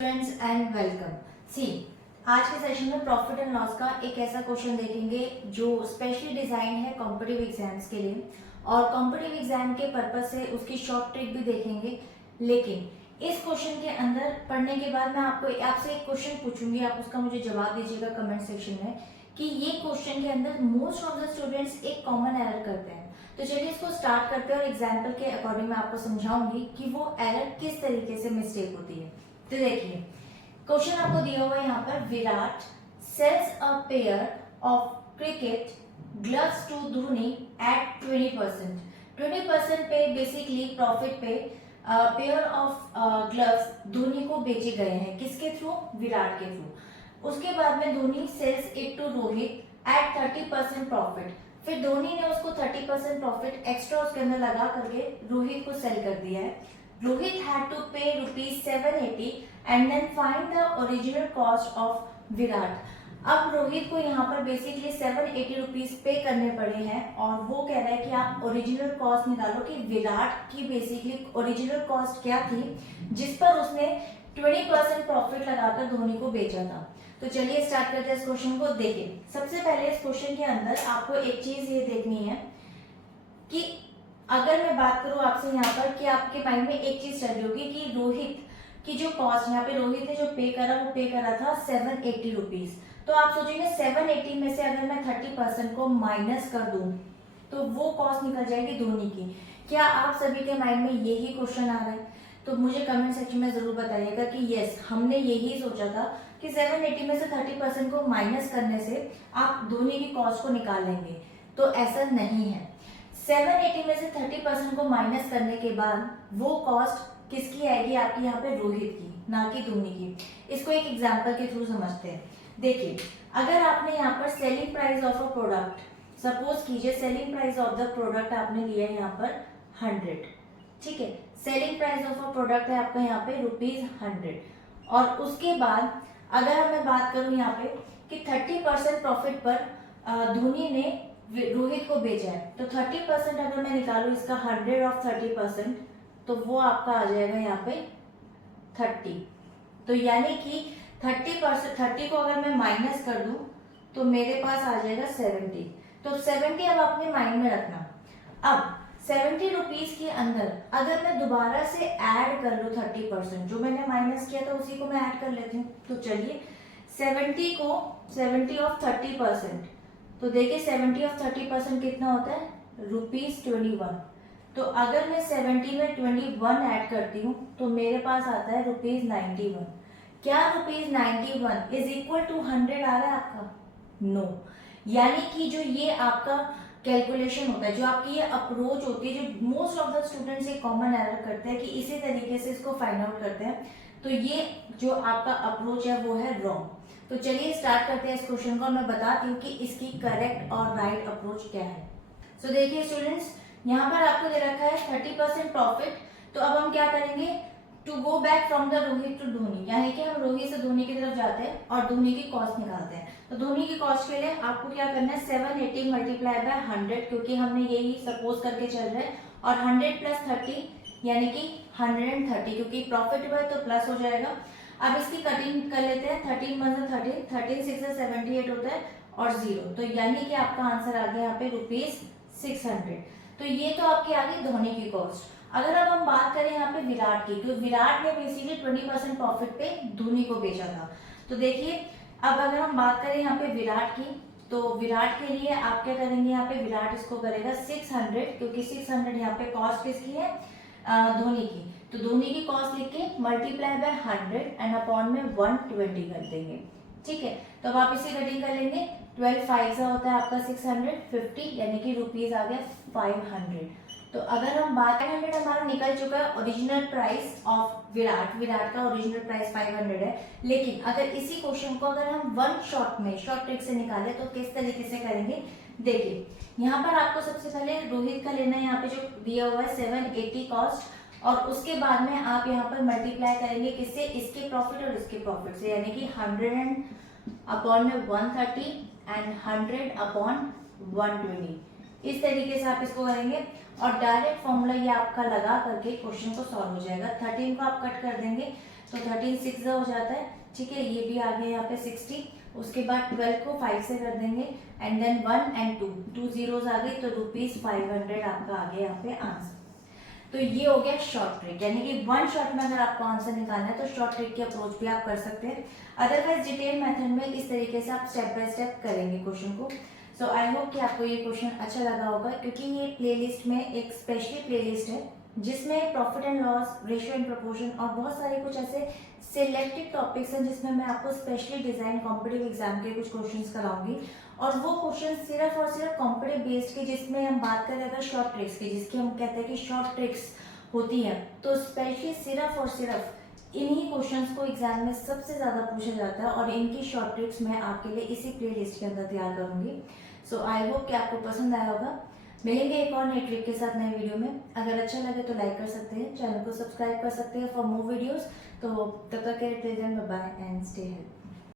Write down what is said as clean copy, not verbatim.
Friends and welcome. सी, आज के session में प्रॉफिट एंड लॉस का एक ऐसा क्वेश्चन देखेंगे जो स्पेशली डिजाइन है कॉम्पिटिटिव एग्जाम्स के लिए, और कॉम्पिटिटिव एग्जाम के पर्पज से उसकी शॉर्ट ट्रिक भी देखेंगे। लेकिन इस क्वेश्चन के अंदर पढ़ने के बाद मैं आपसे एक क्वेश्चन पूछूंगी, आप उसका मुझे जवाब दीजिएगा कमेंट सेक्शन में कि ये क्वेश्चन के अंदर मोस्ट ऑफ द स्टूडेंट्स एक कॉमन एरर करते हैं। तो चलिए इसको स्टार्ट करते हैं और एग्जाम्पल के अकॉर्डिंग मैं आपको समझाऊंगी कि वो एरर किस तरीके से मिस्टेक होती है। तो देखिए, क्वेश्चन आपको दिया हुआ है यहाँ पर, Virat sells a pair of cricket gloves to Dhoni at 20%। 20% पे बेसिकली प्रॉफिट पे पेयर ऑफ ग्लव्स धोनी को बेचे गए हैं। किसके थ्रू? विराट के थ्रू। उसके बाद में Dhoni sells it to Rohit at 30% profit. फिर धोनी ने उसको 30% प्रॉफिट एक्स्ट्रा उसके अंदर लगा करके रोहित को सेल कर दिया है। Rohit had to pay rupees 780 and then find the original cost of Virat। अब रोहित को यहाँ पर बेसिकली 780 रुपीज पे करने पड़े हैं और वो कह रहा है कि आप ओरिजिनल कॉस्ट निकालो कि विराट की बेसिकली ओरिजिनल कॉस्ट क्या थी जिस पर उसने 20% प्रॉफिट लगाकर धोनी को बेचा था। तो चलिए स्टार्ट करते हैं इस क्वेश्चन को। देखिए, सबसे पहले इस क्वेश्चन के अंदर आपको एक चीज ये देखनी है कि अगर मैं बात करूं आपसे यहाँ पर कि आपके माइंड में एक चीज चल रही होगी कि रोहित की जो कॉस्ट, यहाँ पे रोहित ने जो पे करा वो पे करा था 780 रुपीज। तो आप सोचेंगे 780 में से अगर मैं 30% को माइनस कर दूं तो वो कॉस्ट निकल जाएगी धोनी की। क्या आप सभी के माइंड में यही क्वेश्चन आ रहा है? तो मुझे कमेंट सेक्शन में जरूर बताइएगा कि यस, हमने यही सोचा था कि 780 में से 30% को माइनस करने से आप धोनी की कॉस्ट को निकाल लेंगे। तो ऐसा नहीं है। 780 में से 30% को माइनस करने के बाद वो कॉस्ट किसकी आएगी? आपकी यहाँ पे रोहित की, ना कि धोनी की। इसको एक एग्जांपल के थ्रू समझते हैं। देखिए, अगर आपने यहाँ पर selling price of a product, suppose कीजिए selling price of the product आपने लिया है यहाँ पर 100, ठीक है। Selling price of a product है आपका यहाँ पे ₹100, और उसके बाद अगर मैं बात करूँ यहाँ पे कि 30% प्रॉफिट पर धोनी ने रोहित को बेचा है, तो 30% अगर मैं निकालू इसका 100 ऑफ 30%, तो वो आपका आ जाएगा यहाँ पे 30। तो यानी कि 30% को अगर मैं माइनस कर दूं तो मेरे पास आ जाएगा 70। तो 70 अब अपने माइंड में रखना। अब 70 रुपीज के अंदर अगर मैं दोबारा से ऐड कर लूं 30%, जो मैंने माइनस किया था उसी को मैं ऐड कर लेती हूँ। तो चलिए 70 ऑफ 30%, तो देखिए 70 ऑफ 30% कितना होता है? ₹21। तो अगर मैं 70 में 21 ऐड करती हूँ तो मेरे पास आता है ₹91। क्या ₹91 इज इक्वल टू 100 आ रहा है आपका? नो। यानी कि जो ये आपका कैलकुलेशन होता है, जो आपकी ये अप्रोच होती है, जो मोस्ट ऑफ द स्टूडेंट्स एक कॉमन एरर करते हैं कि इसी तरीके से इसको फाइंड आउट करते हैं, तो ये जो आपका अप्रोच है वो है रॉन्ग। तो चलिए स्टार्ट करते हैं इस क्वेश्चन को और मैं बताती हूँ कि इसकी करेक्ट और राइट अप्रोच क्या है। सो देखिए स्टूडेंट्स, यहाँ पर आपको दे रखा है 30% प्रॉफिट। तो अब हम क्या करेंगे? To go back from the Rohit to Dhoni, यानी कि हम रोहित से धोनी की तरफ जाते हैं और धोनी की कॉस्ट निकालते हैं। तो धोनी की कॉस्ट के लिए आपको क्या करना है? 780 मल्टीप्लाई बाय 100, क्योंकि हमने यही सपोज करके चल रहे हैं, और 100 प्लस 30 यानी कि 130, क्योंकि प्रॉफिट हुआ है तो प्लस हो जाएगा। अब इसकी कटिंग कर लेते हैं। 13 × 13, 13 6 78 होता है और 0, तो यानी कि आपका आंसर आ गया यहाँ पे ₹600। तो ये तो आपकी आ गई धोनी की कॉस्ट। अगर अब हम बात करें यहाँ पे विराट की, तो विराट ने बेसिकली 20% प्रॉफिट पे धोनी को बेचा था। तो देखिए, अब अगर हम बात करें यहाँ पे विराट की, तो विराट के लिए आप क्या करेंगे? यहाँ पे विराट इसको करेगा 600, क्योंकि 600 यहाँ पे कॉस्ट किसकी है? धोनी की। तो धोनी की कॉस्ट लिख के मल्टीप्लाई बाय 100 एंड अपॉन में 120 कर देंगे, ठीक है। तो अब आप इसे कटिंग कर लेंगे। 12 5 होता है आपका 650, यानी कि रुपीज आ गया 500। तो अगर हम बात 500 हमारा निकल चुका है ओरिजिनल प्राइस ऑफ विराट का ओरिजिनल प्राइस 500 है। लेकिन अगर इसी क्वेश्चन को अगर हम वन शॉट में शॉर्ट ट्रिक से निकाले तो किस तरीके से करेंगे? देखिए, यहाँ पर आपको सबसे पहले रोहित का लेना है, यहाँ पे जो दिया हुआ है 780 कॉस्ट, और उसके बाद में आप यहाँ पर मल्टीप्लाई करेंगे किससे? इसके प्रॉफिट और इसके प्रॉफिट से, यानी कि 100 अपॉन में 130 एंड 100 अपॉन 120। इस तरीके से आप इसको करेंगे और डायरेक्ट फॉर्मूला ये आपका लगा करके क्वेश्चन को सॉल्व हो जाएगा। 13 को आप कट कर देंगे तो 13 6 हो जाता है, ठीक है। ये भी आ गया यहाँ पे 60। उसके बाद 12 को 5 से कर देंगे एंड देन 1 एंड 2 जीरोस आ गई, तो ₹500 आपका आ गया यहाँ पे आंसर। तो ये हो गया शॉर्ट ट्रिक, यानी कि वन शॉट में अगर आपको आंसर निकालना है तो शॉर्ट ट्रिक की अप्रोच भी आप कर सकते हैं। अदरवाइज डिटेल मेथड में इस तरीके से आप स्टेप बाय स्टेप करेंगे क्वेश्चन को। सो आई होप कि आपको ये क्वेश्चन अच्छा लगा होगा, क्योंकि ये प्लेलिस्ट में एक स्पेशली प्लेलिस्ट है जिसमें profit and loss, ratio and proportion और बहुत सारे कुछ ऐसे सिलेक्टेड टॉपिक्स हैं जिसमें मैं आपको स्पेशली डिजाइन कॉम्पिटिटिव एग्जाम के कुछ क्वेश्चंस कराऊंगी। और वो क्वेश्चन सिर्फ और सिर्फ कॉम्पिटिटिव बेस्ड के, जिसमें हम बात करें अगर शॉर्ट ट्रिक्स की, जिसकी हम कहते हैं कि शॉर्ट ट्रिक्स होती है, तो स्पेशली सिर्फ और सिर्फ इन्हीं क्वेश्चंस को एग्जाम में सबसे ज़्यादा पूछा जाता है और इनकी शॉर्ट ट्रिक्स मैं आपके लिए इसी प्ले लिस्ट के अंदर तैयार करूंगी। सो आई होप कि आपको पसंद आया होगा। मिलेंगे एक और नई ट्रिक के साथ नए वीडियो में। अगर अच्छा लगे तो लाइक कर सकते हैं, चैनल को सब्सक्राइब कर सकते हैं फॉर मोर वीडियोस। तो तब तक के लिए बाय एंड स्टे हेल्थी।